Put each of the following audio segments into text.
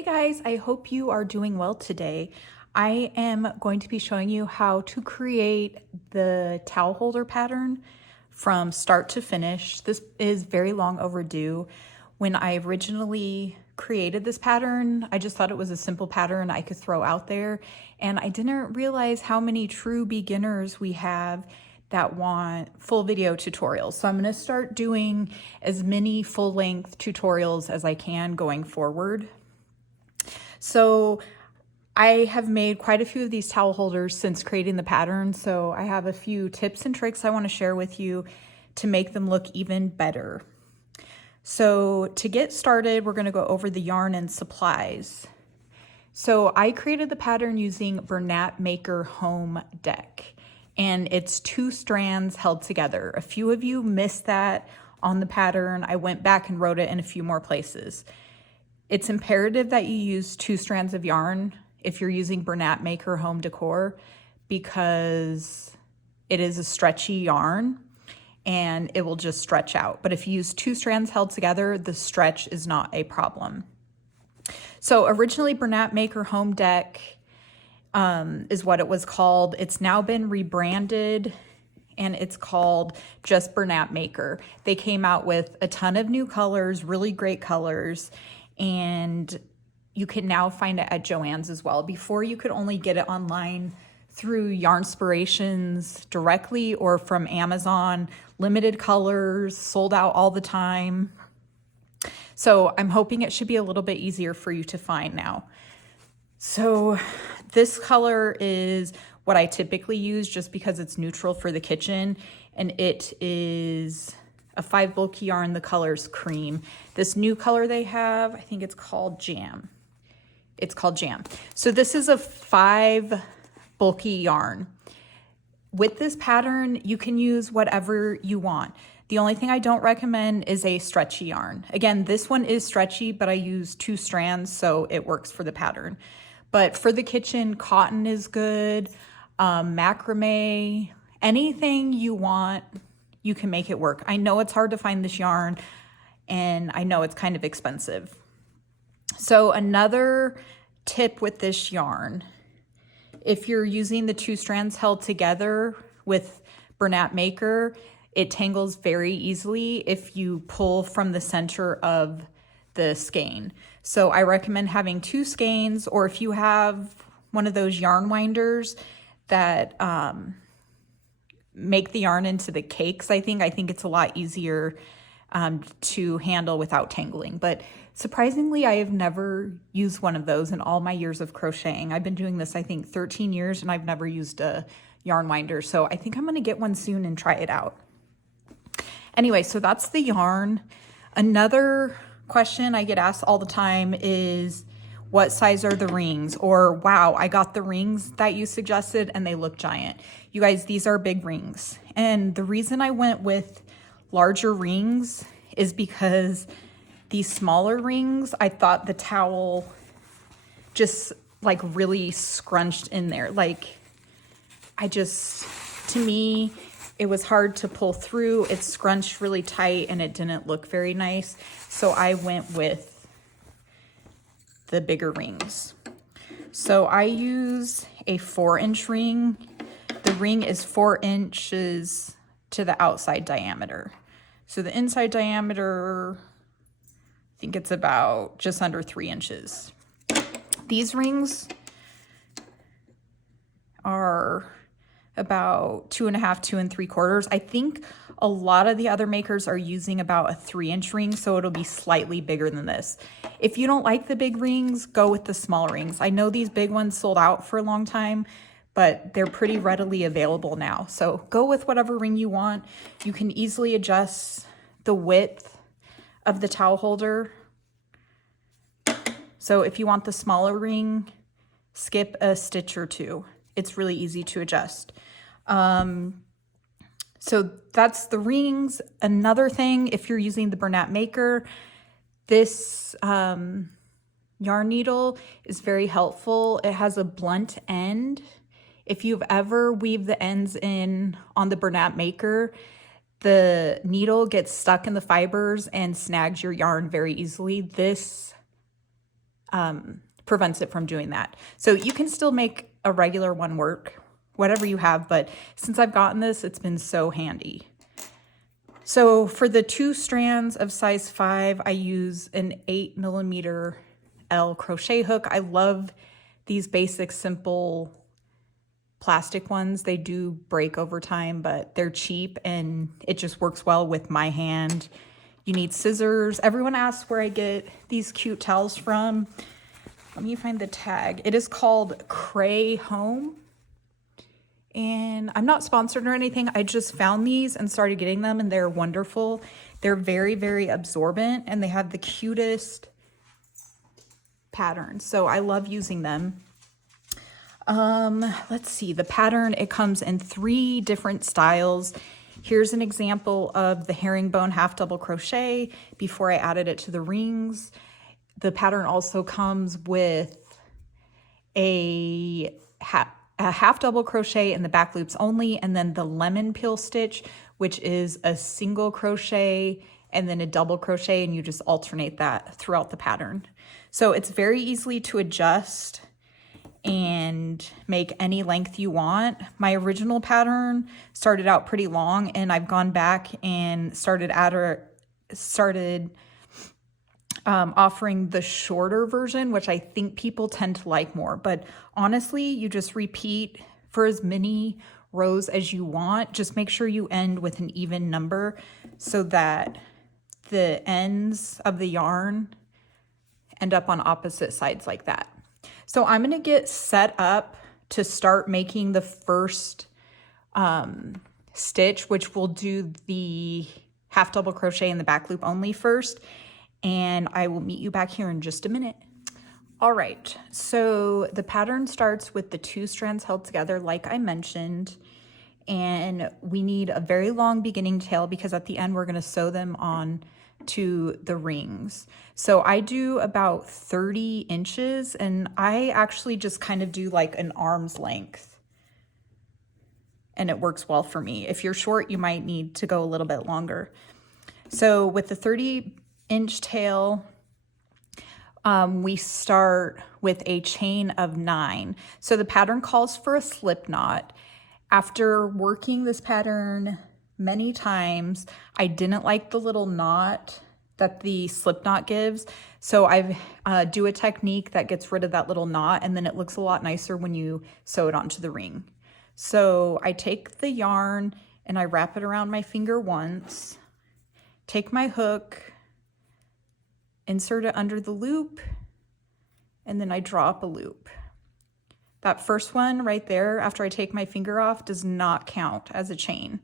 Hey guys, I hope you are doing well today. I am going to be showing you how to create the towel holder pattern from start to finish. This is very long overdue. When I originally created this pattern, I just thought it was a simple pattern I could throw out there, and I didn't realize how many true beginners we have that want full video tutorials. So I'm going to start doing as many full-length tutorials as I can going forward. So I have made quite a few of these towel holders since creating the pattern, so I have a few tips and tricks I want to share with you to make them look even better. So to get started, we're going to go over the yarn and supplies. So I created the pattern using Bernat Maker Home Deck, and it's 2 strands held together. A few of you missed that on the pattern. I went back and wrote it in a few more places. It's imperative that you use 2 strands of yarn if you're using Bernat Maker Home Decor, because it is a stretchy yarn and it will just stretch out. But if you use 2 strands held together, the stretch is not a problem. So originally Bernat Maker Home Deck is what it was called. It's now been rebranded and it's called just Bernat Maker. They came out with a ton of new colors, really great colors, and you can now find it at Joann's as well. Before, you could only get it online through Yarnspirations directly or from Amazon. Limited colors, sold out all the time. So I'm hoping it should be a little bit easier for you to find now. So this color is what I typically use just because it's neutral for the kitchen, and it is a 5 bulky yarn. The color's cream. This new color they have, I think it's called Jam. It's called Jam. So this is a 5 bulky yarn. With this pattern, you can use whatever you want. The only thing I don't recommend is a stretchy yarn. Again, this one is stretchy, but I use 2 strands, so it works for the pattern. But for the kitchen, cotton is good, macrame, anything you want, you can make it work. I know it's hard to find this yarn, and I know it's kind of expensive. So another tip with this yarn, if you're using the 2 strands held together with Bernat Maker, it tangles very easily if you pull from the center of the skein. So I recommend having 2 skeins, or if you have one of those yarn winders that make the yarn into the cakes, I think it's a lot easier to handle without tangling. But surprisingly, I have never used one of those in all my years of crocheting. I've been doing this, I think, 13 years, and I've never used a yarn winder. So I think I'm going to get one soon and try it out. Anyway, so that's the yarn. Another question I get asked all the time is, what size are the rings? Or, wow, I got the rings that you suggested and they look giant. You guys, these are big rings. And the reason I went with larger rings is because these smaller rings, I thought the towel just like really scrunched in there. Like, to me, it was hard to pull through. It scrunched really tight and it didn't look very nice. So I went with the bigger rings. So I use a 4-inch ring. The ring is 4 inches to the outside diameter. So the inside diameter, I think it's about just under 3 inches. These rings are about 2.5, 2 3/4. I think a lot of the other makers are using about a 3-inch ring, so it'll be slightly bigger than this. If you don't like the big rings, go with the small rings. I know these big ones sold out for a long time, but they're pretty readily available now. So go with whatever ring you want. You can easily adjust the width of the towel holder. So if you want the smaller ring, skip a stitch or 2. It's really easy to adjust. So that's the rings. Another thing, if you're using the Bernat Maker, this yarn needle is very helpful. It has a blunt end. If you've ever weaved the ends in on the Bernat Maker, the needle gets stuck in the fibers and snags your yarn very easily. This prevents it from doing that. So you can still make a regular one work, whatever you have, but since I've gotten this, it's been so handy. So for the 2 strands of size 5, I use an 8mm L crochet hook. I love these basic, simple plastic ones. They do break over time, but they're cheap and it just works well with my hand. You need scissors. Everyone asks where I get these cute towels from. Let me find the tag. It is called Crochet Home. And I'm not sponsored or anything. I just found these and started getting them, and they're wonderful. They're very, very absorbent, and they have the cutest patterns. So I love using them. Let's see, the pattern, it comes in 3 different styles. Here's an example of the herringbone half double crochet before I added it to the rings. The pattern also comes with a half double crochet in the back loops only, and then the lemon peel stitch, which is a single crochet and then a double crochet, and you just alternate that throughout the pattern. So it's very easily to adjust and make any length you want. My original pattern started out pretty long, and I've gone back and started offering the shorter version, which I think people tend to like more. But honestly, you just repeat for as many rows as you want. Just make sure you end with an even number so that the ends of the yarn end up on opposite sides like that. So I'm going to get set up to start making the first stitch, which will do the half double crochet in the back loop only first. And I will meet you back here in just a minute. All right, so the pattern starts with the 2 strands held together like I mentioned, and we need a very long beginning tail because at the end we're gonna sew them on to the rings. So I do about 30 inches, and I actually just kind of do like an arm's length, and it works well for me. If you're short, you might need to go a little bit longer. So with the 30-inch tail, we start with a chain of 9. So the pattern calls for a slip knot. After working this pattern many times, I didn't like the little knot that the slip knot gives. So I do a technique that gets rid of that little knot, and then it looks a lot nicer when you sew it onto the ring. So I take the yarn and I wrap it around my finger once, take my hook, insert it under the loop, and then I draw up a loop. That first one right there, after I take my finger off, does not count as a chain.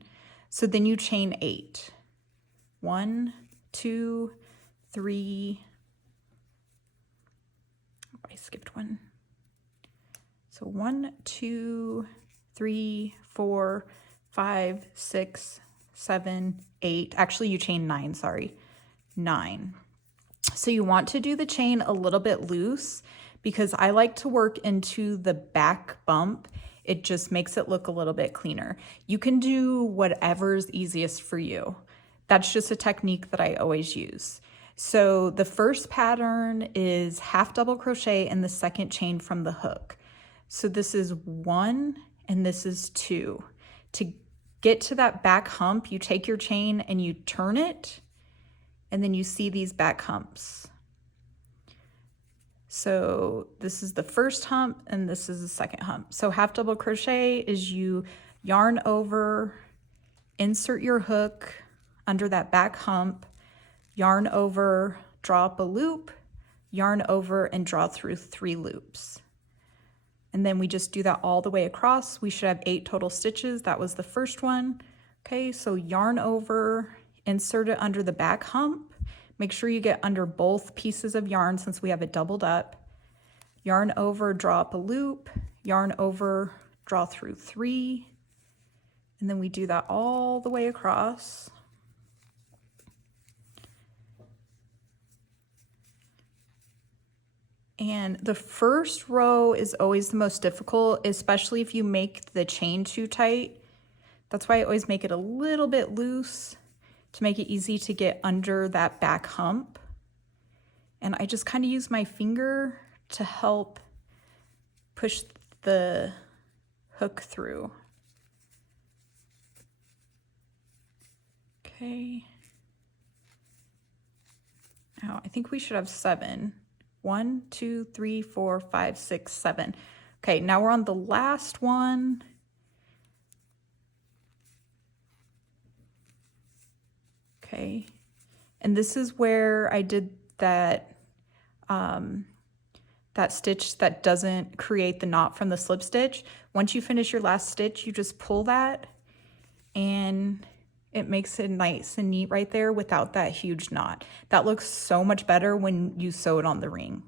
So then you chain 8. 1, 2, 3. Oh, I skipped one. So 1, 2, 3, 4, 5, 6, 7, 8. Actually, you chain 9, sorry. 9. So you want to do the chain a little bit loose because I like to work into the back bump. It just makes it look a little bit cleaner. You can do whatever's easiest for you. That's just a technique that I always use. So the first pattern is half double crochet in the second chain from the hook. So this is 1 and this is 2. To get to that back hump, you take your chain and you turn it, and then you see these back humps. So this is the first hump and this is the second hump. So half double crochet is you yarn over, insert your hook under that back hump, yarn over, draw up a loop, yarn over, and draw through 3 loops. And then we just do that all the way across. We should have 8 total stitches. That was the first one. Okay, so yarn over, insert it under the back hump. Make sure you get under both pieces of yarn since we have it doubled up. Yarn over, draw up a loop, yarn over, draw through 3. And then we do that all the way across. And the first row is always the most difficult, especially if you make the chain too tight. That's why I always make it a little bit loose to make it easy to get under that back hump. And I just kind of use my finger to help push the hook through. Okay. Now I think we should have 7. 1, 2, 3, 4, 5, 6, 7. Okay, now we're on the last one. Okay, and this is where I did that that stitch that doesn't create the knot from the slip stitch. Once you finish your last stitch, you just pull that and it makes it nice and neat right there without that huge knot. That looks so much better when you sew it on the ring.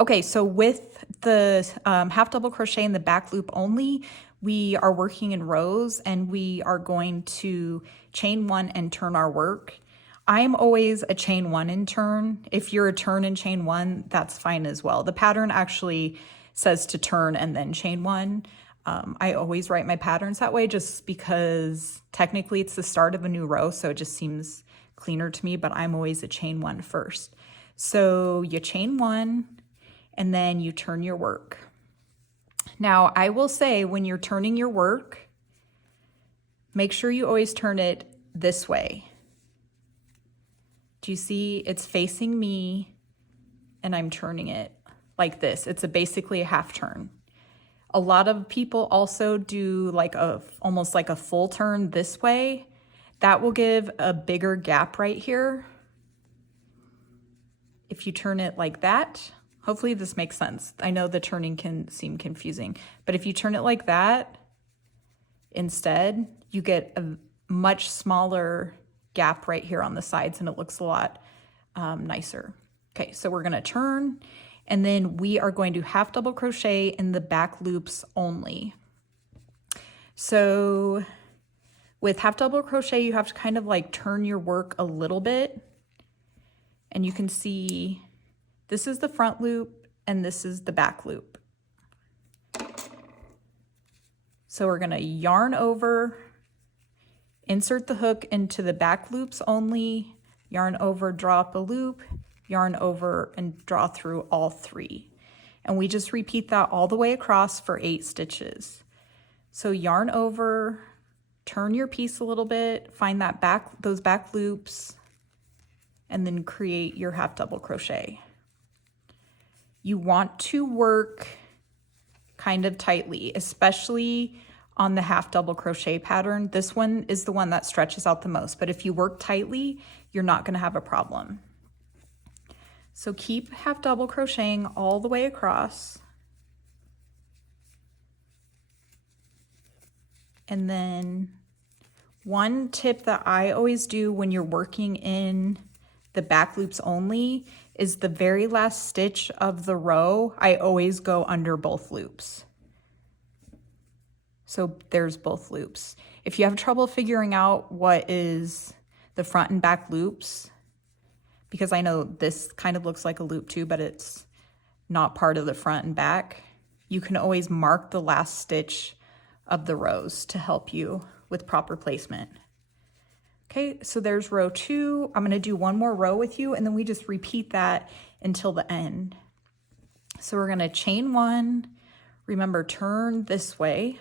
Okay, so with the half double crochet in the back loop only, we are working in rows and we are going to chain 1 and turn our work. I'm always a chain 1 and turn. If you're a turn and chain 1, that's fine as well. The pattern actually says to turn and then chain 1. I always write my patterns that way just because technically it's the start of a new row, so it just seems cleaner to me, but I'm always a chain 1 first. So you chain 1 and then you turn your work. Now, I will say when you're turning your work, make sure you always turn it this way. Do you see it's facing me and I'm turning it like this? It's basically a half turn. A lot of people also do like almost like a full turn this way. That will give a bigger gap right here. If you turn it like that, hopefully this makes sense. I know the turning can seem confusing, but if you turn it like that, instead, you get a much smaller gap right here on the sides and it looks a lot nicer. Okay, so we're gonna turn and then we are going to half double crochet in the back loops only. So with half double crochet, you have to kind of like turn your work a little bit. And you can see this is the front loop and this is the back loop. So we're gonna yarn over, insert the hook into the back loops only, yarn over, draw up a loop, yarn over and draw through all 3. And we just repeat that all the way across for 8 stitches. So yarn over, turn your piece a little bit, find that those back loops, and then create your half double crochet. You want to work kind of tightly, especially on the half double crochet pattern. This one is the one that stretches out the most, but if you work tightly, you're not going to have a problem. So keep half double crocheting all the way across. And then one tip that I always do when you're working in the back loops only is the very last stitch of the row, I always go under both loops. So there's both loops. If you have trouble figuring out what is the front and back loops, because I know this kind of looks like a loop too, but it's not part of the front and back, you can always mark the last stitch of the rows to help you with proper placement. Okay, so there's row 2. I'm gonna do one more row with you and then we just repeat that until the end. So we're gonna chain 1, remember turn this way,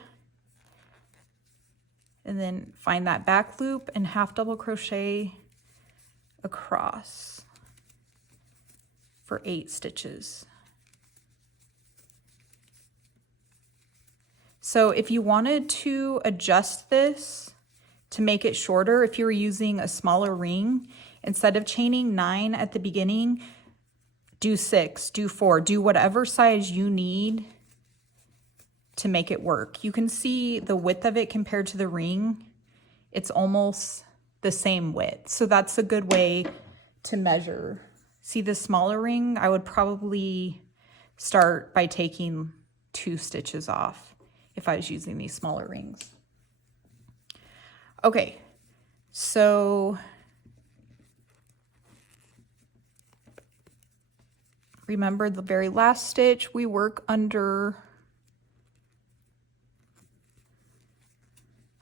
and then find that back loop and half double crochet across for 8 stitches. So if you wanted to adjust this to make it shorter, if you were using a smaller ring, instead of chaining 9 at the beginning, do 6, do 4, do whatever size you need to make it work. You can see the width of it compared to the ring. It's almost the same width. So that's a good way to measure. See the smaller ring? I would probably start by taking 2 stitches off if I was using these smaller rings. Okay, so remember the very last stitch, we work under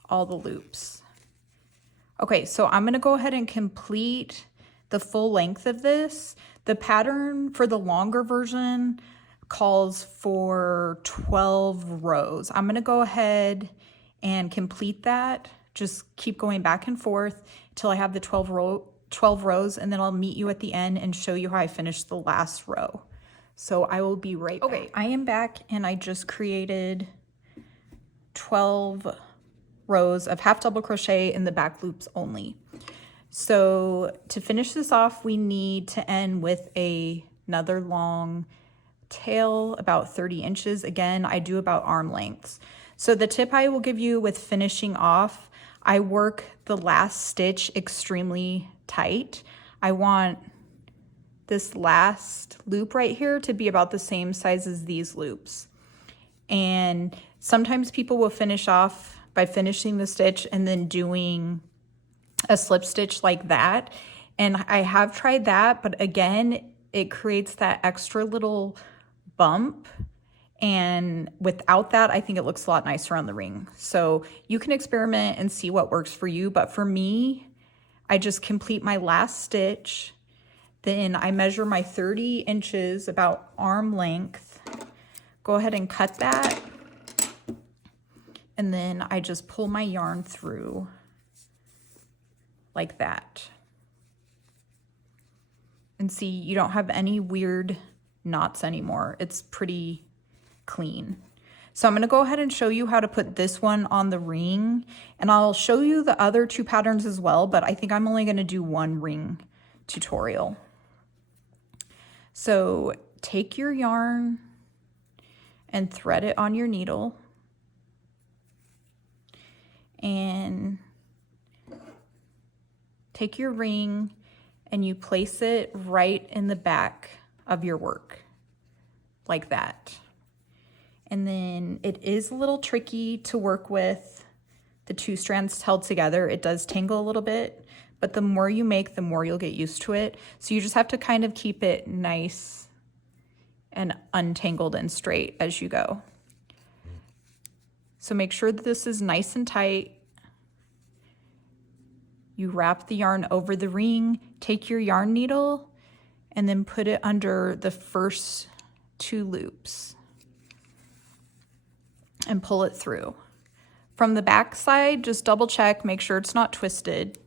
all the loops. Okay, so I'm gonna go ahead and complete the full length of this. The pattern for the longer version calls for 12 rows. I'm going to go ahead and complete that. Just keep going back and forth till I have the 12 rows, and then I'll meet you at the end and show you how I finished the last row. So I will be right back. Okay, I am back, and I just created 12 rows of half double crochet in the back loops only. So to finish this off, we need to end with another long tail about 30 inches. Again, I do about arm lengths. So the tip I will give you with finishing off, I work the last stitch extremely tight. I want this last loop right here to be about the same size as these loops. And sometimes people will finish off by finishing the stitch and then doing a slip stitch like that. And I have tried that, but again, it creates that extra little bump. And without that, I think it looks a lot nicer on the ring. So you can experiment and see what works for you. But for me, I just complete my last stitch. Then I measure my 30 inches, about arm length. Go ahead and cut that. And then I just pull my yarn through like that. And see, you don't have any weird knots anymore. It's pretty clean. So I'm going to go ahead and show you how to put this one on the ring, and I'll show you the other two patterns as well, but I think I'm only going to do one ring tutorial. So take your yarn and thread it on your needle, and take your ring and you place it right in the back of your work like that. And then it is a little tricky to work with the two strands held together. It does tangle a little bit, but the more you make, the more you'll get used to it. So you just have to kind of keep it nice and untangled and straight as you go. So make sure that this is nice and tight. You wrap the yarn over the ring, take your yarn needle, and then put it under the first two loops and pull it through. From the back side, just double check, make sure it's not twisted.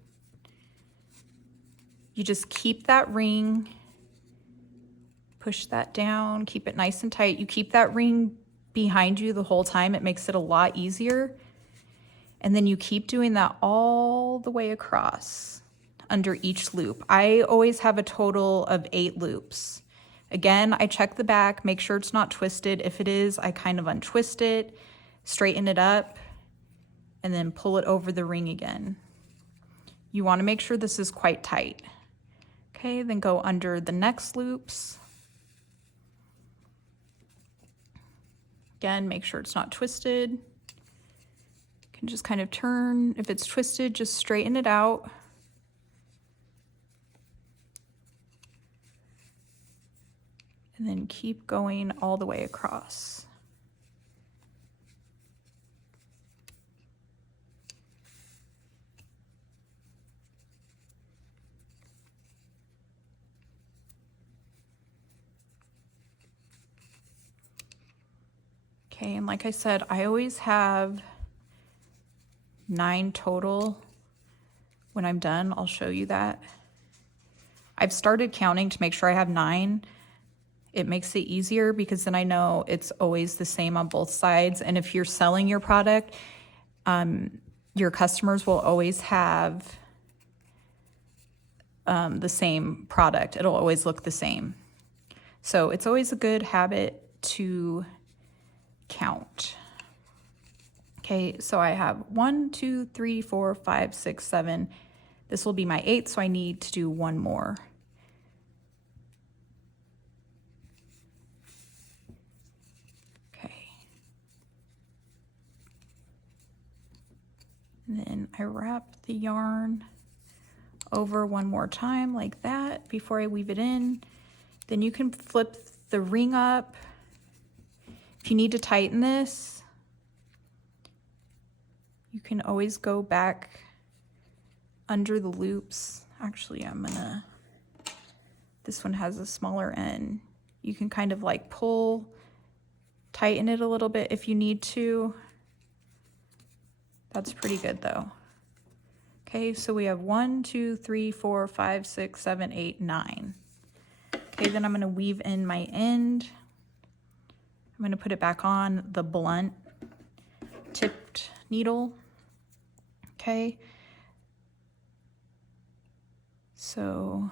You just keep that ring, push that down, keep it nice and tight. You keep that ring behind you the whole time. It makes it a lot easier. And then you keep doing that all the way across under each loop. I always have a total of 8 loops. Again, I check the back, make sure it's not twisted. If it is, I kind of untwist it, straighten it up, and then pull it over the ring again. You want to make sure this is quite tight. Okay, then go under the next loops. Again, make sure it's not twisted. You can just kind of turn. If it's twisted, just straighten it out. And then keep going all the way across. Okay, and like I said, I always have 9 total. When I'm done, I'll show you that. I've started counting to make sure I have 9. It makes it easier because then I know it's always the same on both sides. And if you're selling your product, your customers will always have the same product. It'll always look the same. So it's always a good habit to count. Okay, so I have 1, 2, 3, 4, 5, 6, 7. This will be my 8th, so I need to do 1 more. And then I wrap the yarn over one more time like that before I weave it in. Then you can flip the ring up. If you need to tighten this, you can always go back under the loops. Actually, This one has a smaller end. You can kind of like pull, tighten it a little bit if you need to. That's pretty good though. Okay, so we have 1, 2, 3, 4, 5, 6, 7, 8, 9. Okay, then I'm gonna weave in my end. I'm gonna put it back on the blunt tipped needle. Okay, so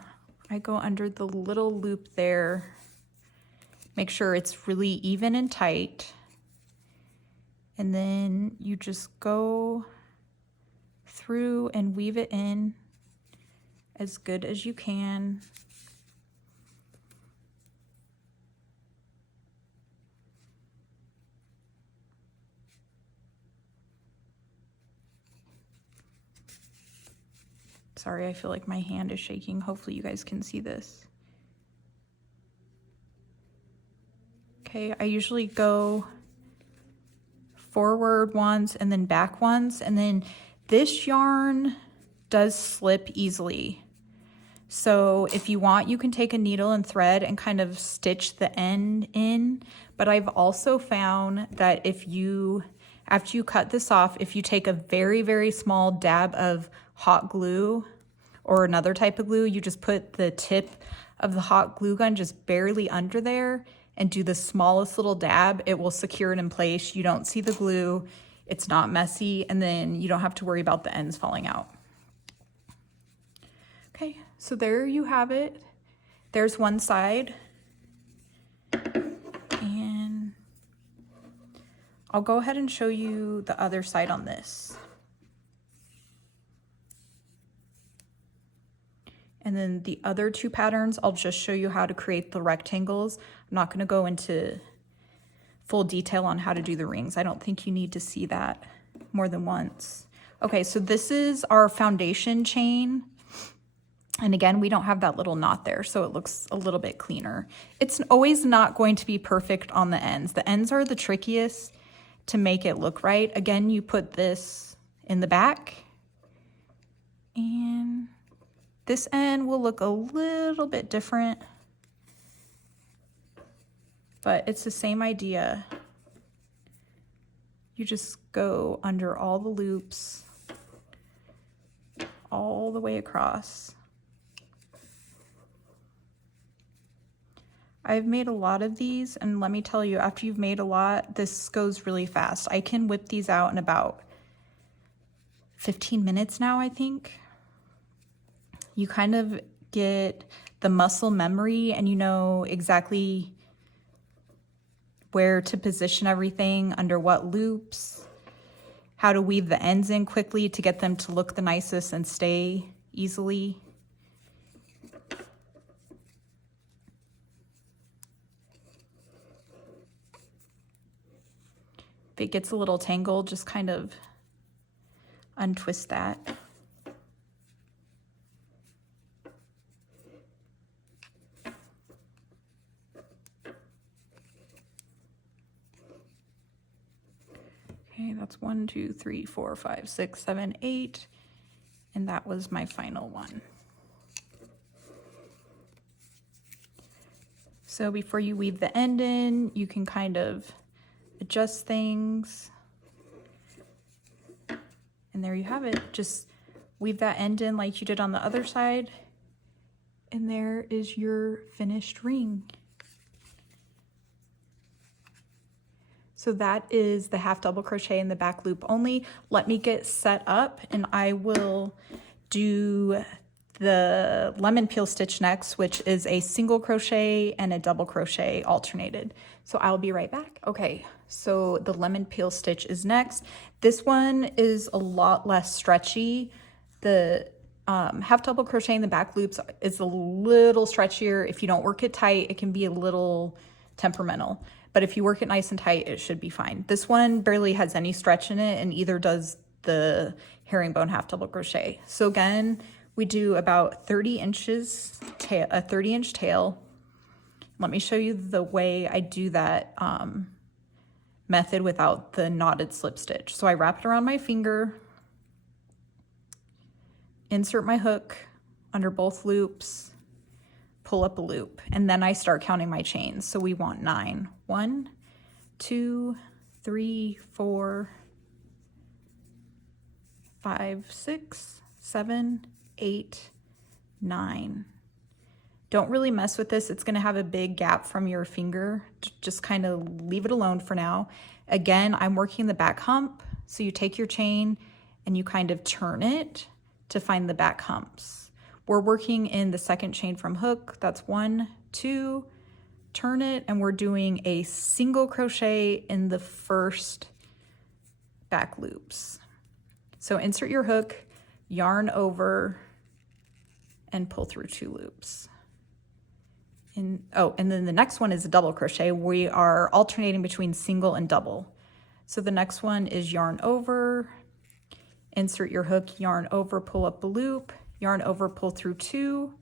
I go under the little loop there. Make sure it's really even and tight. And then you just go through and weave it in as good as you can. Sorry, I feel like my hand is shaking. Hopefully you guys can see this. Okay, I usually go forward once and then back once, and then this yarn does slip easily. So if you want, you can take a needle and thread and kind of stitch the end in. But I've also found that if you, after you cut this off, if you take a very, very small dab of hot glue or another type of glue, you just put the tip of the hot glue gun just barely under there and do the smallest little dab, it will secure it in place. You don't see the glue, it's not messy, and then you don't have to worry about the ends falling out. Okay, so there you have it. There's one side. And I'll go ahead and show you the other side on this. And then the other two patterns, I'll just show you how to create the rectangles. I'm not gonna go into full detail on how to do the rings. I don't think you need to see that more than once. Okay, so this is our foundation chain. And again, we don't have that little knot there, so it looks a little bit cleaner. It's always not going to be perfect on the ends. The ends are the trickiest to make it look right. Again, you put this in the back, and this end will look a little bit different, but it's the same idea. You just go under all the loops, all the way across. I've made a lot of these, and let me tell you, after you've made a lot, this goes really fast. I can whip these out in about 15 minutes now, I think. You kind of get the muscle memory and you know exactly where to position everything, under what loops, how to weave the ends in quickly to get them to look the nicest and stay easily. If it gets a little tangled, just kind of untwist that. Okay, that's 1, 2, 3, 4, 5, 6, 7, 8, and that was my final one. So before you weave the end in, you can kind of adjust things. And there you have it. Just weave that end in like you did on the other side. And there is your finished ring. So that is the half double crochet in the back loop only. Let me get set up and I will do the lemon peel stitch next, which is a single crochet and a double crochet alternated. So I'll be right back. Okay, so the lemon peel stitch is next. This one is a lot less stretchy. The half double crochet in the back loops is a little stretchier. If you don't work it tight, it can be a little temperamental. But if you work it nice and tight, it should be fine. This one barely has any stretch in it, and either does the herringbone half double crochet. So again, we do about 30 inches, a 30-inch tail. Let me show you the way I do that method without the knotted slip stitch. So I wrap it around my finger, insert my hook under both loops, pull up a loop, and then I start counting my chains. So we want 9. 1, 2, 3, 4, 5, 6, 7, 8, 9. Don't really mess with this. It's going to have a big gap from your finger. Just kind of leave it alone for now. Again, I'm working the back hump. So you take your chain and you kind of turn it to find the back humps. We're working in the second chain from hook. That's 1, 2, turn it, and we're doing a single crochet in the first back loops. So insert your hook, yarn over, and pull through 2 loops. And then the next one is a double crochet. We are alternating between single and double. So the next one is yarn over, insert your hook, yarn over, pull up a loop, yarn over, pull through 2,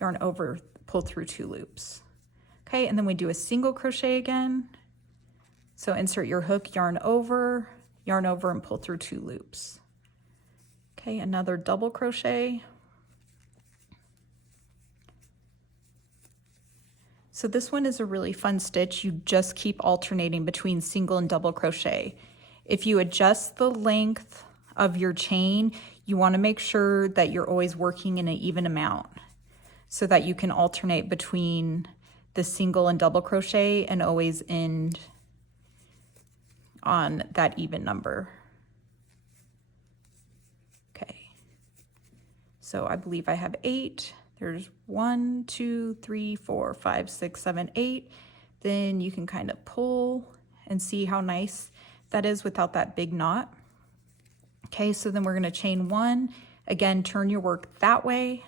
yarn over, pull through 2 loops. Okay, and then we do a single crochet again. So insert your hook, yarn over, and pull through 2 loops. Okay, another double crochet. So this one is a really fun stitch. You just keep alternating between single and double crochet. If you adjust the length of your chain, you want to make sure that you're always working in an even amount so that you can alternate between the single and double crochet and always end on that even number. Okay, so I believe I have 8. There's 1, 2, 3, 4, 5, 6, 7, 8. Then you can kind of pull and see how nice that is without that big knot. Okay, so then we're going to chain 1. Again, turn your work that way,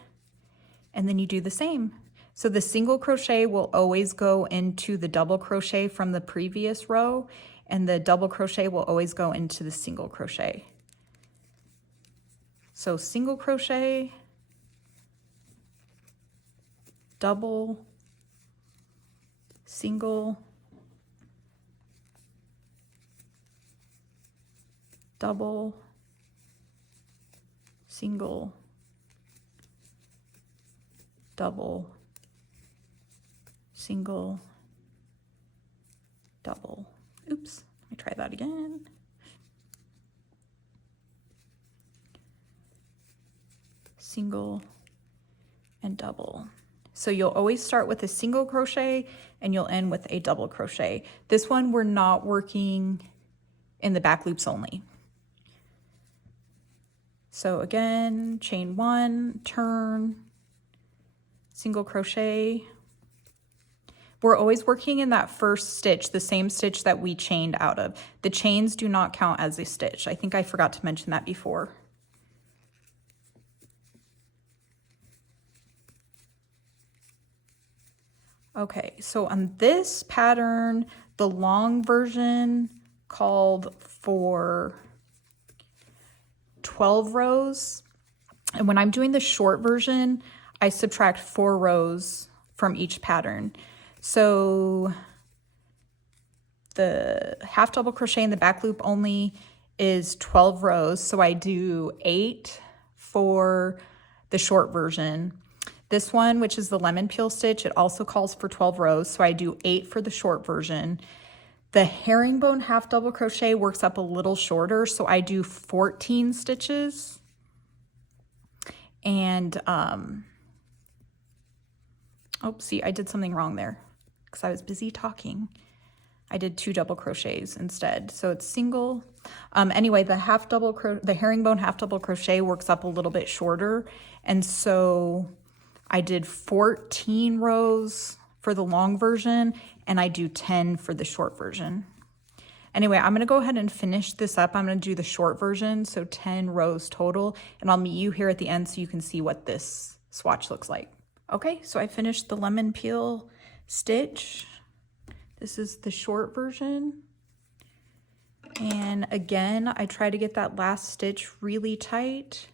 and then you do the same. So the single crochet will always go into the double crochet from the previous row, and the double crochet will always go into the single crochet. So single crochet, double, single, double, single, double, single, double. Oops, let me try that again. Single and double. So you'll always start with a single crochet and you'll end with a double crochet. This one we're not working in the back loops only. So again, chain 1, turn, single crochet. We're always working in that first stitch, the same stitch that we chained out of. The chains do not count as a stitch. I think I forgot to mention that before. Okay, so on this pattern, the long version called for 12 rows. And when I'm doing the short version, I subtract 4 rows from each pattern. So the half double crochet in the back loop only is 12 rows. So I do 8 for the short version. This one, which is the lemon peel stitch, it also calls for 12 rows. So I do 8 for the short version. The herringbone half double crochet works up a little shorter. So I do 14 stitches. And, oh, see, I did something wrong there because I was busy talking. I did 2 double crochets instead. So it's single. Anyway, the herringbone half double crochet works up a little bit shorter. And so I did 14 rows for the long version and I do 10 for the short version. Anyway, I'm going to go ahead and finish this up. I'm going to do the short version, so 10 rows total, and I'll meet you here at the end so you can see what this swatch looks like. Okay, so I finished the lemon peel stitch. This is the short version. And again, I try to get that last stitch really tight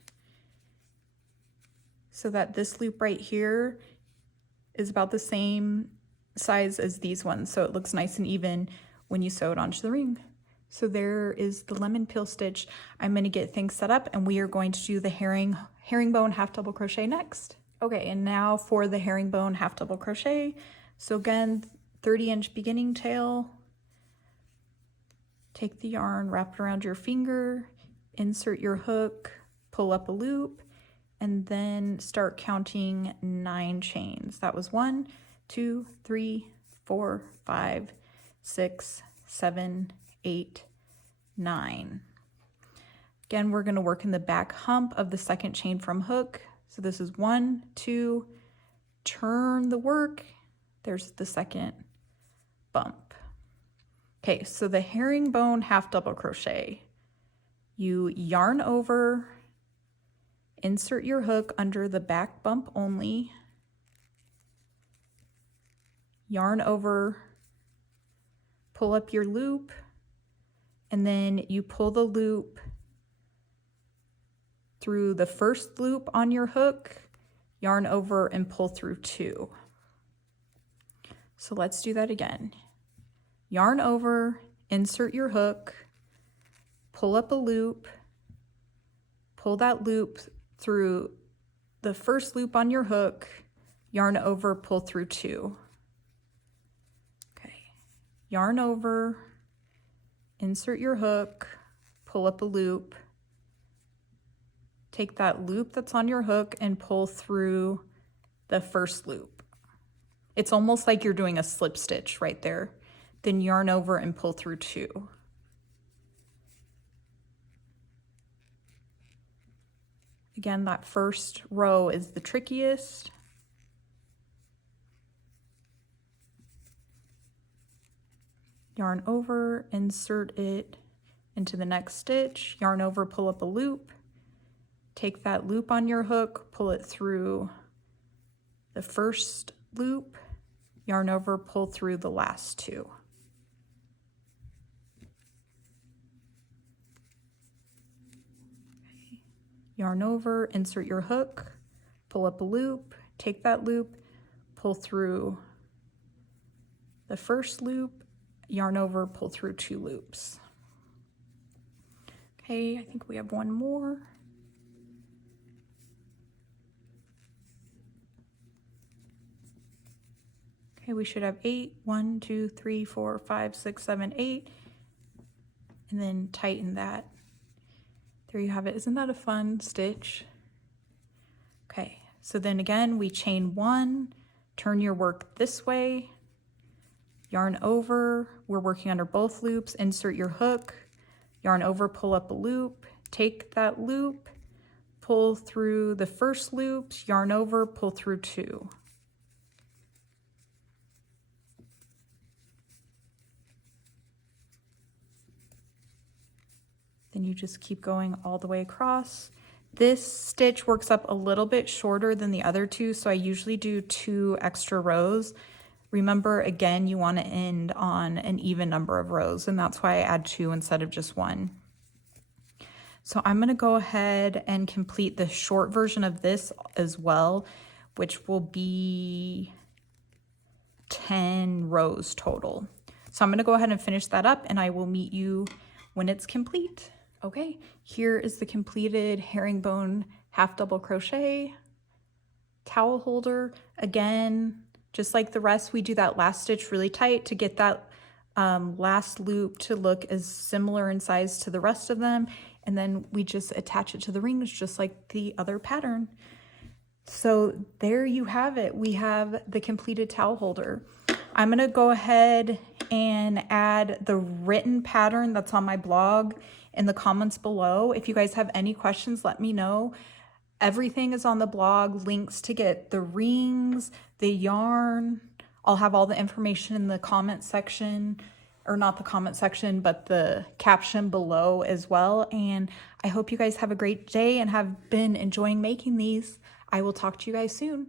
so that this loop right here is about the same size as these ones, so it looks nice and even when you sew it onto the ring. So there is the lemon peel stitch. I'm going to get things set up and we are going to do the herringbone half double crochet next. Okay, and now for the herringbone half double crochet. So again, 30-inch beginning tail. Take the yarn, wrap it around your finger, insert your hook, pull up a loop, and then start counting 9 chains. That was 1, 2, 3, 4, 5, 6, 7, 8, 9. Again, we're going to work in the back hump of the second chain from hook. So this is 1, 2, turn the work. There's the second bump. Okay, so the herringbone half double crochet. You yarn over, insert your hook under the back bump only, yarn over, pull up your loop, and then you pull the loop through the first loop on your hook, yarn over and pull through 2. So let's do that again. Yarn over, insert your hook, pull up a loop, pull that loop through the first loop on your hook, yarn over, pull through 2. Okay, yarn over, insert your hook, pull up a loop, take that loop that's on your hook and pull through the first loop. It's almost like you're doing a slip stitch right there. Then yarn over and pull through 2. Again, that first row is the trickiest. Yarn over, insert it into the next stitch, yarn over, pull up a loop, take that loop on your hook, pull it through the first loop, yarn over, pull through the last 2. Okay. Yarn over, insert your hook, pull up a loop, take that loop, pull through the first loop, yarn over, pull through 2 loops. Okay, I think we have one more. Okay, we should have 8. 1, 2, 3, 4, 5, 6, 7, 8. And then tighten that. There you have it. Isn't that a fun stitch? Okay, so then again, we chain 1, turn your work this way, yarn over, we're working under both loops, insert your hook, yarn over, pull up a loop, take that loop, pull through the first loops, yarn over, pull through 2. Then you just keep going all the way across. This stitch works up a little bit shorter than the other two, so I usually do 2 extra rows. Remember, again, you want to end on an even number of rows, and that's why I add 2 instead of just 1. So I'm going to go ahead and complete the short version of this as well, which will be 10 rows total. So I'm going to go ahead and finish that up, and I will meet you when it's complete. Okay, here is the completed herringbone half double crochet towel holder. Again, just like the rest, we do that last stitch really tight to get that last loop to look as similar in size to the rest of them. And then we just attach it to the rings just like the other pattern. So there you have it. We have the completed towel holder. I'm gonna go ahead and add the written pattern that's on my blog in the comments below. If you guys have any questions, let me know. Everything is on the blog, links to get the rings, the yarn. I'll have all the information in the comment section, or not the comment section, but the caption below as well. And I hope you guys have a great day and have been enjoying making these. I will talk to you guys soon.